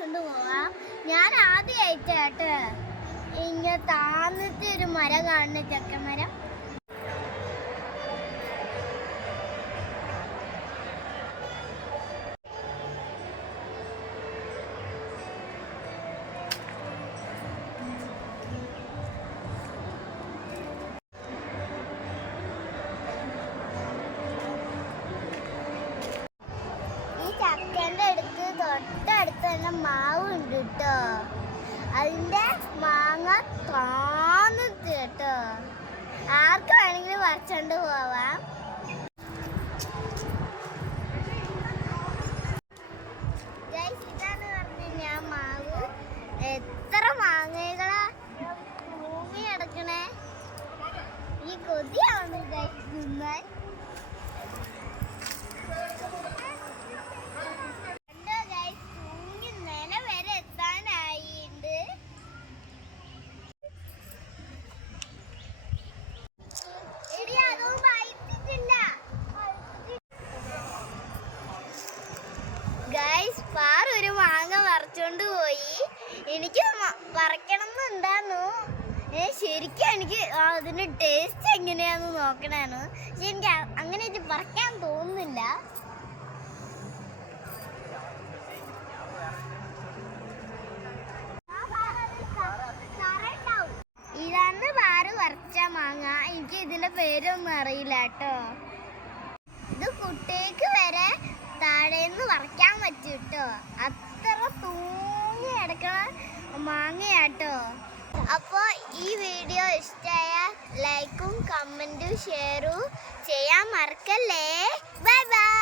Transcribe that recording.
പറിച്ചോണ്ട് പോവാം. ഞാൻ ആദ്യമായിട്ട് കേട്ടോ ഇങ്ങനെ താന്നത്തെ ഒരു മരം കാണുന്ന ചക്കമരം. ചക്കൻ്റെ അടുത്ത് തൊട്ടടുത്ത് തന്നെ മാവ് ഉണ്ട് കേട്ടോ. അതിൻ്റെ മാങ്ങ താന്നിട്ട് കേട്ടോ. ആർക്ക് വേണമെങ്കിലും പറിച്ചോണ്ട് പോവാം. ഇതാണ് പറഞ്ഞു ഞാൻ മാവ്. എത്ര മാങ്ങകളാ ഭൂമി അടക്കണേ. ഈ കൊതിയാണ് തിന്നാൻ. ഒരു മാങ്ങ പറിച്ചോണ്ട് പോയി. എനിക്ക് പറിക്കണം എന്നുണ്ടായിരുന്നു. ശരിക്കും എനിക്ക് അതിന്റെ ടേസ്റ്റ് എങ്ങനെയാന്ന് നോക്കണാണ്. പക്ഷെ എനിക്ക് അങ്ങനെ പറിക്കാൻ തോന്നുന്നില്ല. ഇതാണ് പാറ് പറിച്ച മാങ്ങ. എനിക്ക് ഇതിന്റെ പേരൊന്നും അറിയില്ല കേട്ടോ. ഇത് കുട്ടികൾക്ക് വരെ താഴേന്ന് പറിക്കാൻ പറ്റും കേട്ടോ. അത്ര തൂങ്ങി കിടക്കണ മാങ്ങയാട്ടോ. അപ്പോൾ ഈ വീഡിയോ ഇഷ്ടമായ ലൈക്കും കമൻറ്റും ഷെയറും ചെയ്യാൻ മറക്കല്ലേ. Bye bye.